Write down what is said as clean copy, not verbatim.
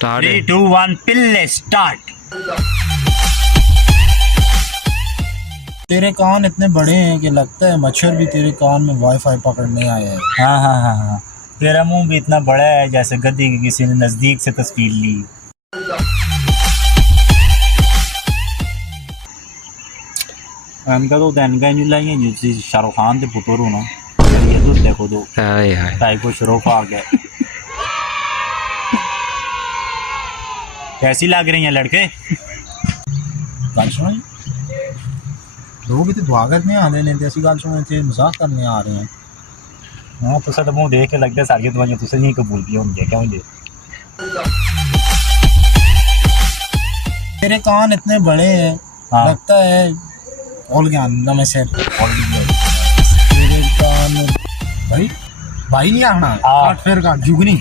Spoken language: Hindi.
स्टार्ट 3, 2, 1 पिल्ले स्टार्ट। तेरे कान इतने बड़े हैं कि लगता है मच्छर भी तेरे कान में वाईफाई पकड़ने आया है। हाँ हाँ हाँ हाँ, तेरा मुंह भी इतना बड़ा है जैसे गद्दी की किसी ने नजदीक से तस्वीर ली। इनका तो इनका नहीं लाई है जी शाहरुख खान के पुत्र हो ना, ये तो देखो दो हाय हाय टाइप शरोफ आ गया। कैसी लग रही हैं लड़के? गल सुनो जी, लोग इतने दुआ करने आते हैं, ऐसी गल सुनो इतने मजाक करने आ रहे हैं। हाँ तुसा तो मुंह देख के लगता है सारी दवाइयां तुसे नहीं कबूल की होंगी, क्यों जी? तेरे कान इतने बड़े हैं, हाँ। लगता है खोल गया नमे सिर। और भी तेरे कान भाई भाई नहीं आना, हाँ। काट फिर काट जुगनी।